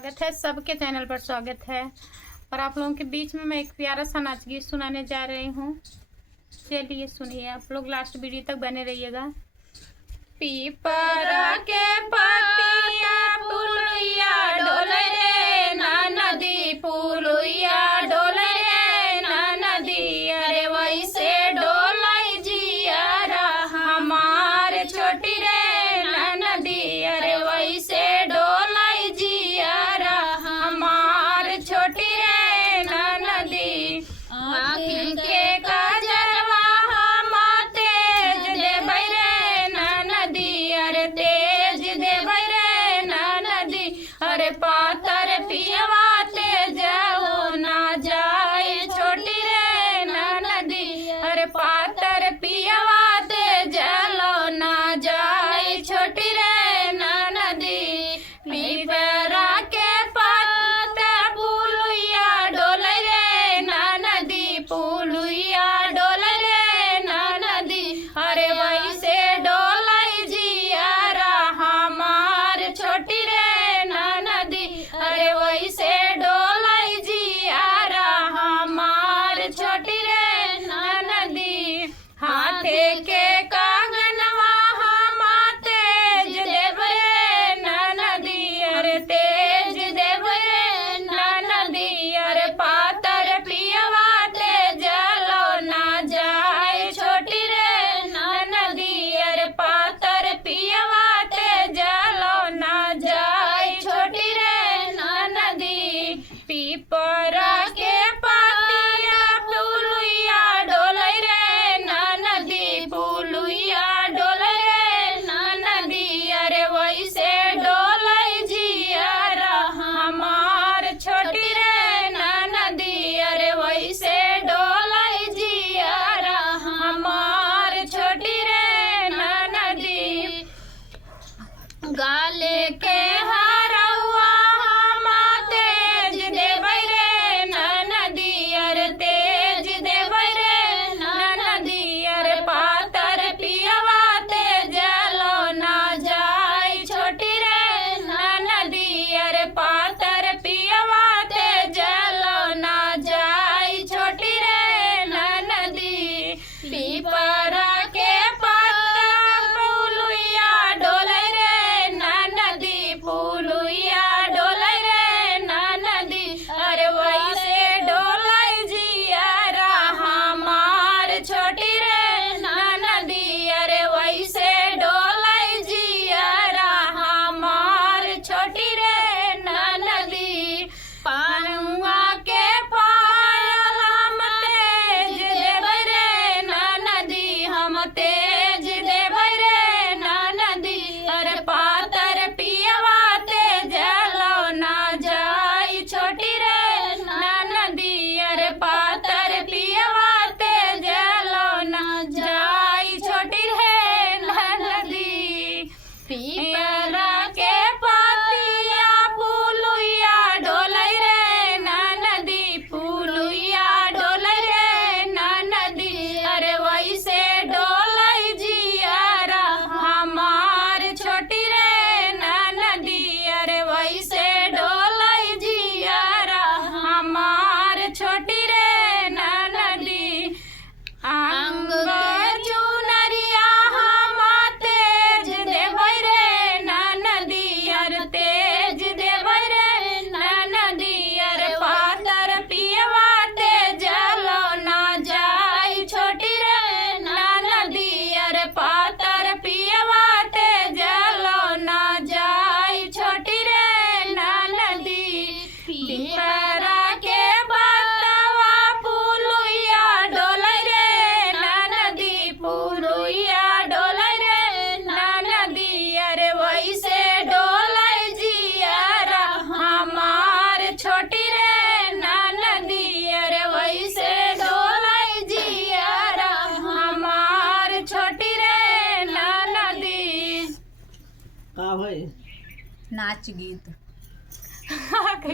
स्वागत है, सबके चैनल पर स्वागत है। और आप लोगों के बीच में मैं एक प्यारा सा नाच गीत सुनाने जा रही हूँ। चलिए सुनिए, आप लोग लास्ट वीडियो तक बने रहिएगा। पीपरा के पतिया पुलुइया डोले रे ना नदी, पुलुइया डोले रे ना नदी, अरे वैसे डोलाई जियारा हमार छोटी रे ना नदी, अरे वैसे डोलाई जियारा हमार छोटी रे ना नदी। आँखिन के काजरवा हम तेज देबै रे ना नदी, अरे तेज देबै रे ना नदी, अरे पातर पियवा तेजाओ ना जाए छोटी रे ना नदी, अरे पातर पियवा तेजालो ना जाए छोटी रे ना नदी। पीपरा के पत्ता पुलुइया डोले रे ना नदी, पुलुइया डोले रे ना नदी, अरे वैसे डोलाई जियारा हमार छोटी रे ना नदी, अरे वैसे डोलाई जियारा हमार छोटी रे ना नदी। हाथे के कांगनवा हम तेज देब रे ना नदी, अरे तेज देब रे ना नदी, अरे पातर पियवा तेजलो ना जाए छोटी रे ना नदी, अरे पातर पियवा तेजलो ना जाए छोटी रे ना नदी। पीपरा के पतिया पुलुइया डोले रे ना नदी, पुलुइया डोले रे ना नदी, अरे वैसे डोलाई जियारा हमार छोटी रे ना नदी, अरे वैसे डोलाई जियारा हमार छोटी रे ना नदी। गाले के हरवा हम तेज देबै रे ना नदी, अरे तेज देबै रे ना नदी, अरे पातर पियवा तेजलो ना जाए छोटी रे ना नदी, अरे पातर पियवा तेजलो ना जाए छोटी रे ना नदी। पीपरा के पत्ता पुलुइया डोले रे ना नदी, पुलुइया डोले रे ना नदी, अरे वैसे डोलाई जियारा हमार छोटी रे ना नदी, अरे वैसे डोलाई जियारा हमार छोटी रे ना नदी। पानुआ के पायल हम तेज देबै रे ना नदी, हम तेज देबै रे ना नदी, अरे पातर पियवा तेजलो ना जाए छोटी रे ना नदी, अरे पातर पियवा तेजलो ना जाए छोटी रे ना नदी। पीपरा के पतिया पुलुइया डोले रे ना नदी, पुलुइया डोले रे ना नदी, अरे वैसे डोलाई जियारा हमार छोटी रे ना नदी, अरे वैसे डोलाई जियारा हमार छोटी रे ना नदी। अंग चुनरिया हम तेज देबै रे ना नदी, अरे तेज देबै रे ना नदी, अरे पातर पियवा तेजलो ना जाए छोटी रे ना नदी, अरे पातर पियवा तेजलो ना जाए छोटी रे ना नदी। पीपरा के पतवा पुलुइया डोले रे ना नदी, पुलुइया डोले रे ना नदी, अरे वैसे डोलाई जियारा हमार छोटी रे ना नदी, अरे वैसे डोलाई जियारा हमार छोटी रे ना नदी। का भाई नाच गीत।